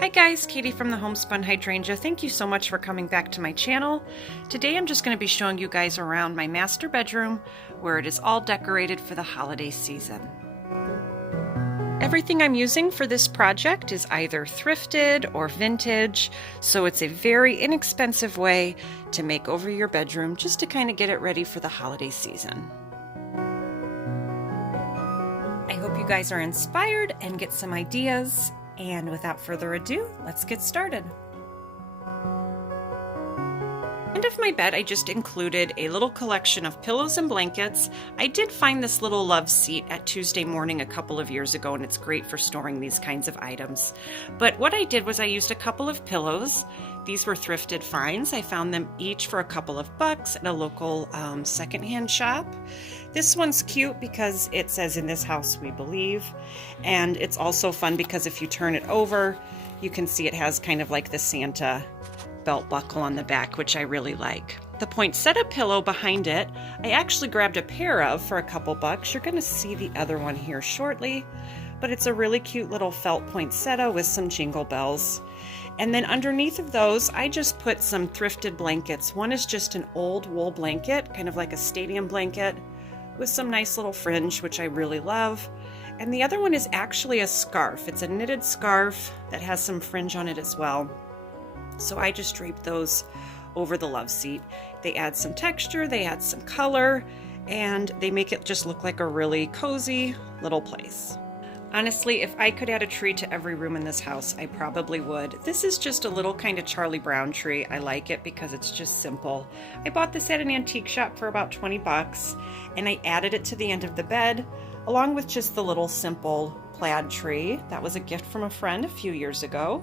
Hi guys, Katie from the Homespun Hydrangea. Thank you so much for coming back to my channel. Today I'm just going to be showing you guys around my master bedroom where it is all decorated for the holiday season. Everything I'm using for this project is either thrifted or vintage, so it's a very inexpensive way to make over your bedroom just to kind of get it ready for the holiday season. I hope you guys are inspired and get some ideas. And without further ado, let's get started. End of my bed, I just included a little collection of pillows and blankets. I did find this little love seat at Tuesday Morning a couple of years ago, and it's great for storing these kinds of items. But what I did was I used a couple of pillows. These were thrifted finds. I found them each for a couple of bucks at a local secondhand shop. This one's cute because it says "In this house we believe," and it's also fun because if you turn it over, you can see it has kind of like the Santa belt buckle on the back, which I really like. The poinsettia pillow behind it, I actually grabbed a pair of for a couple bucks. You're going to see the other one here shortly, but it's a really cute little felt poinsettia with some jingle bells. And then underneath of those, I just put some thrifted blankets. One is just an old wool blanket, kind of like a stadium blanket, with some nice little fringe, which I really love. And the other one is actually a scarf. It's a knitted scarf that has some fringe on it as well. So I just draped those over the love seat. They add some texture, they add some color, and they make it just look like a really cozy little place. Honestly, if I could add a tree to every room in this house, I probably would. This is just a little kind of Charlie Brown tree. I like it because it's just simple. I bought this at an antique shop for about 20 bucks, and I added it to the end of the bed, along with just the little simple plaid tree. That was a gift from a friend a few years ago.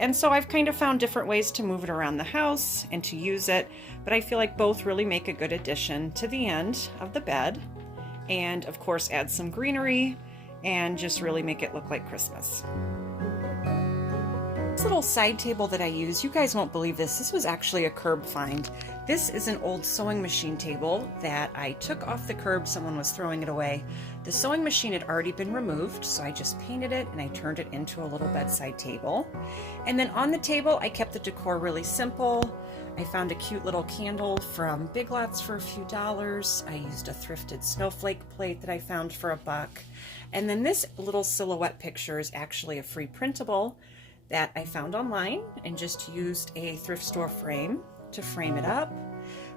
And so I've kind of found different ways to move it around the house and to use it, but I feel like both really make a good addition to the end of the bed. And of course, add some greenery and just really make it look like Christmas. This little side table that I use, you guys won't believe this. This was actually a curb find. This is an old sewing machine table that I took off the curb. Someone was throwing it away. The sewing machine had already been removed, so I just painted it and I turned it into a little bedside table. And then on the table, I kept the decor really simple. I found a cute little candle from Big Lots for a few dollars. I used a thrifted snowflake plate that I found for a buck. And then this little silhouette picture is actually a free printable that I found online and just used a thrift store frame to frame it up.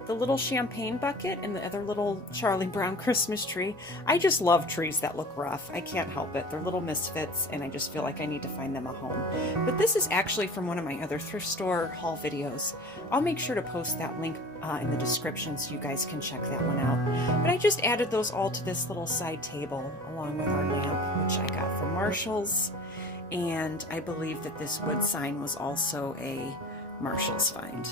The little champagne bucket and the other little Charlie Brown Christmas tree. I just love trees that look rough. I can't help it. They're little misfits and I just feel like I need to find them a home. But this is actually from one of my other thrift store haul videos. I'll make sure to post that link in the description so you guys can check that one out. But I just added those all to this little side table along with our lamp, which I got from Marshall's. And I believe that this wood sign was also a Marshall's find.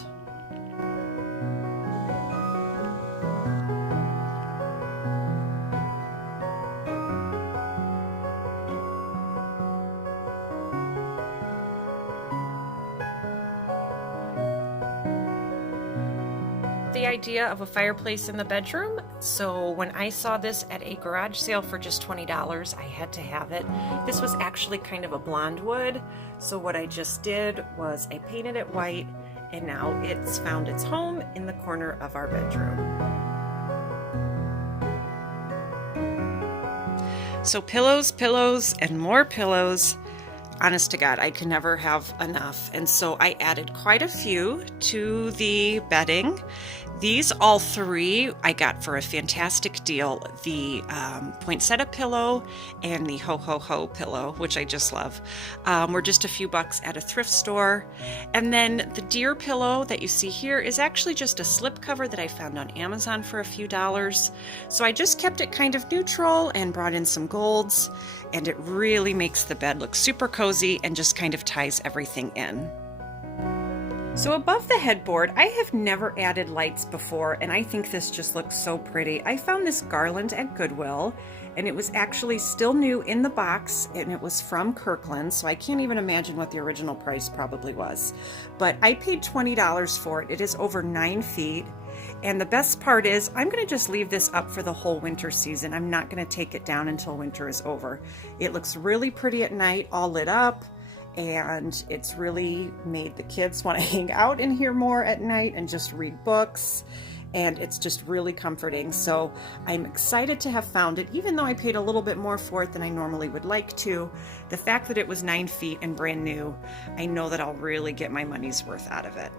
The idea of a fireplace in the bedroom, so when I saw this at a garage sale for just $20, I had to have it. This was actually kind of a blonde wood, so what I just did was I painted it white, and now it's found its home in the corner of our bedroom. So pillows, pillows, and more pillows. Honest to God, I can never have enough. And so I added quite a few to the bedding. These all three I got for a fantastic deal. The poinsettia pillow and the ho ho ho pillow, which I just love, were just a few bucks at a thrift store. And then the deer pillow that you see here is actually just a slip cover that I found on Amazon for a few dollars. So I just kept it kind of neutral and brought in some golds, and it really makes the bed look super cozy and just kind of ties everything in. So above the headboard, I have never added lights before, and I think this just looks so pretty. I found this garland at Goodwill, and it was actually still new in the box, and it was from Kirkland, so I can't even imagine what the original price probably was. But I paid $20 for it. It is over 9 feet, and the best part is I'm going to just leave this up for the whole winter season. I'm not going to take it down until winter is over. It looks really pretty at night, all lit up, and it's really made the kids want to hang out in here more at night and just read books, and it's just really comforting. So I'm excited to have found it, even though I paid a little bit more for it than I normally would like to. The fact that it was 9 feet and brand new, I know that I'll really get my money's worth out of it.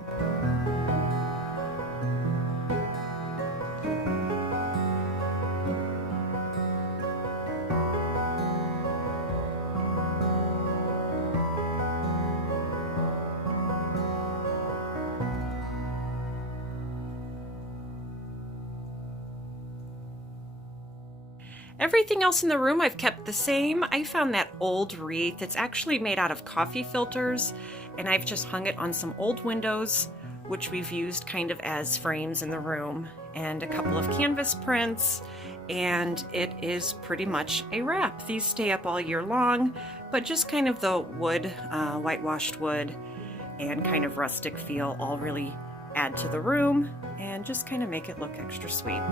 Everything else in the room I've kept the same. I found that old wreath. It's actually made out of coffee filters, and I've just hung it on some old windows, which we've used kind of as frames in the room, and a couple of canvas prints, and it is pretty much a wrap. These stay up all year long, but just kind of the wood, whitewashed wood, and kind of rustic feel all really add to the room and just kind of make it look extra sweet.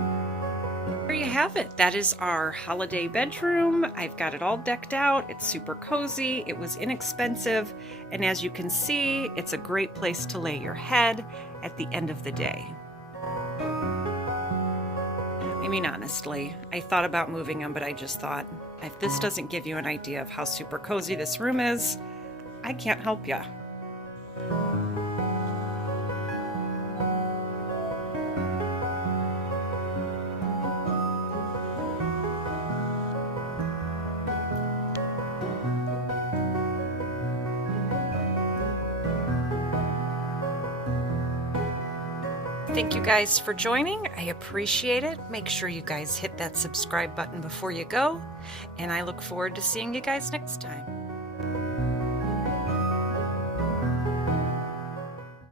There you have it. That is our holiday bedroom. I've got it all decked out. It's super cozy. It was inexpensive. And as you can see, it's a great place to lay your head at the end of the day. I mean, honestly, I thought about moving them, but I just thought, if this doesn't give you an idea of how super cozy this room is, I can't help ya. Thank you guys for joining. I appreciate it. Make sure you guys hit that subscribe button before you go, and I look forward to seeing you guys next time.